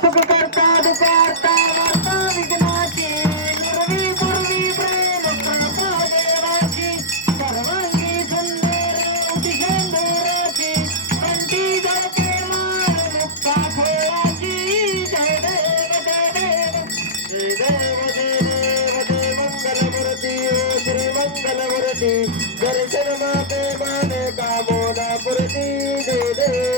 శుభకర్త దుకర్త వర్త విఘ్నాచి నిర్వి గురువి ప్రేమ ప్రణపదేవాచి సర్వాంగి సుందర ఉదిశందరాచి పంటి దళకే మాన ముక్త భోరాచి జయ దేవ జయ దేవ దర్శన మాతే మానే కామోన పురతి జయ దేవ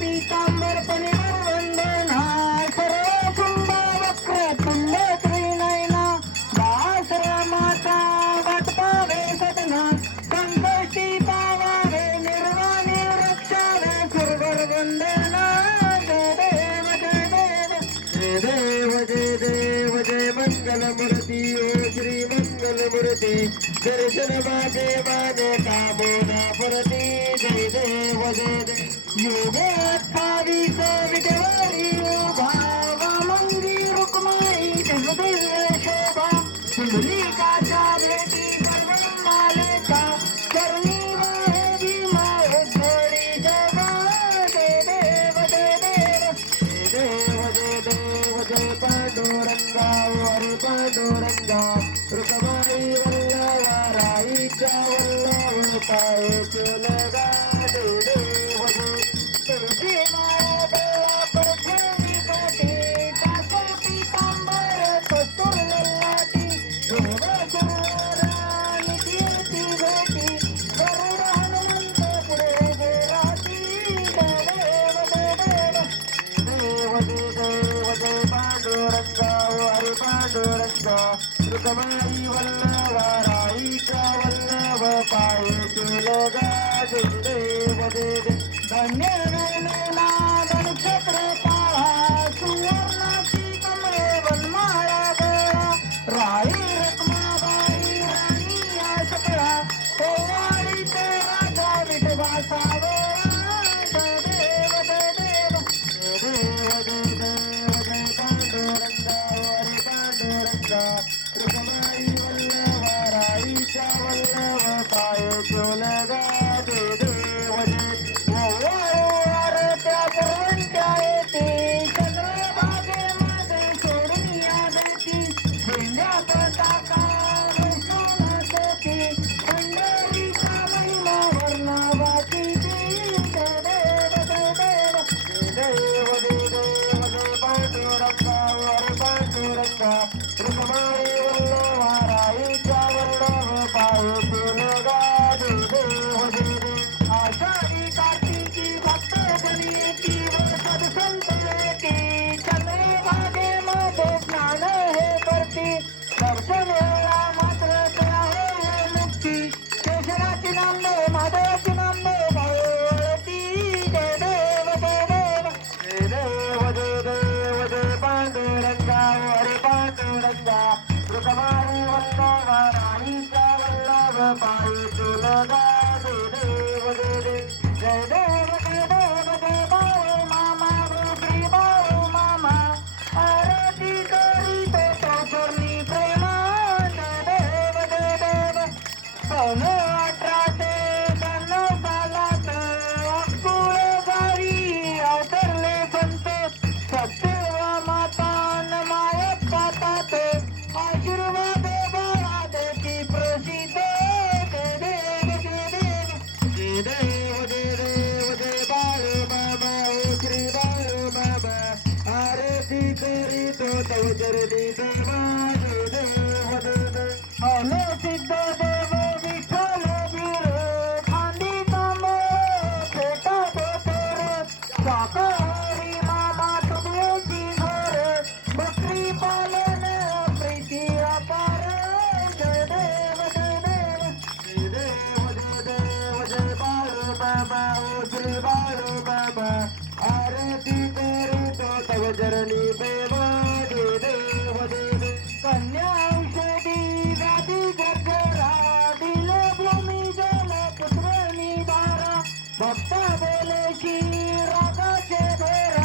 मंगल मूर्ति ओ श्री मंगल मूर्ति, दर्शन बागे बागे का बोला प्रति जय देव। जय योगोत्थावी सवितवारी ओ भावा मंगी रुक्माई, जगदेव शोभा। सुंदरी का चार बेटी सर्वमाले का सर्व كما أيها الذين करली देवा देव सिद्ध देव विठ्ठल वीर. खांदी काम फेटा देतर शाकाहारी मामा तुमची घर. बकरी पालन प्रीती अपार. देव देव. देव देव देव जय बाळ बाबा जय बाळ. ছেলে কি রাগা সে ধরে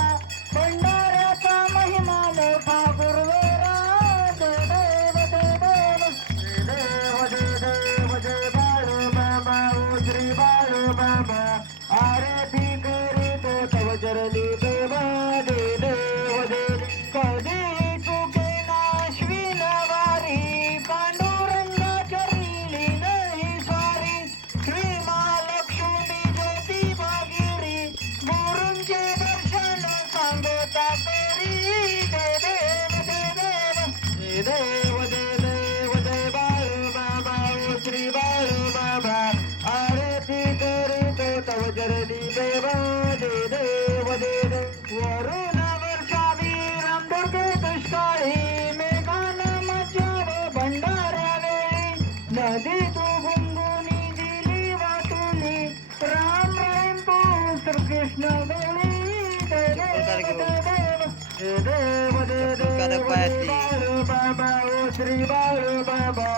श्री बाळ बाबा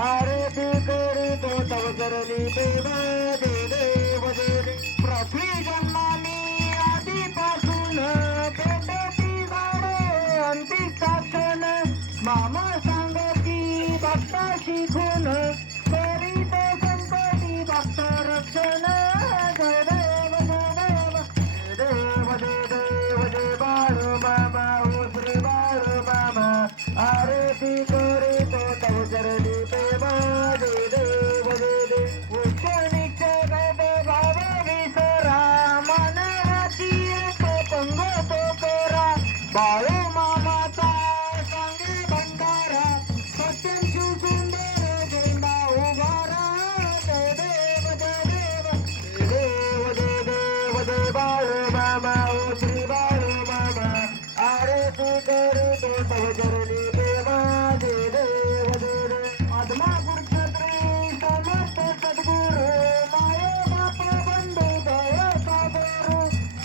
आरती करीतो तव करली बेबा दे देव दे प्रथी जन्मानी आधीपासून पेटती झाडे अंतिम साक्षण मामा सांगती भक्ता शिकून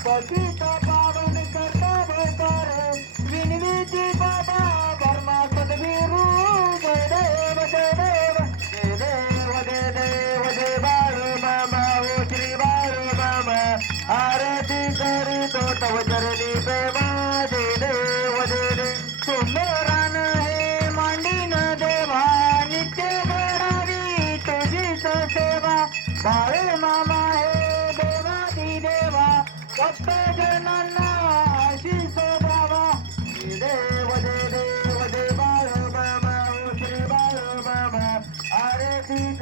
पपीता पावन करता है कर विनवी जी बाबा वर्मा सदगुरु जय देव जय देव जय देव जय देव जय बारो मामा ओ श्री बारो मामा आरती कर तो तव चरणी पे मा जय देव जय देव तुम्हारा भक्तजनांना आशीष बाबा देव देव दे बाळ श्री बाळ बाबा. ठीक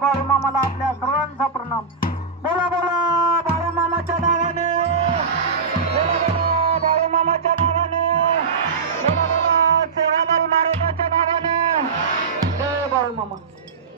परमात्मा मला आपल्या सर्वांचा प्रणाम.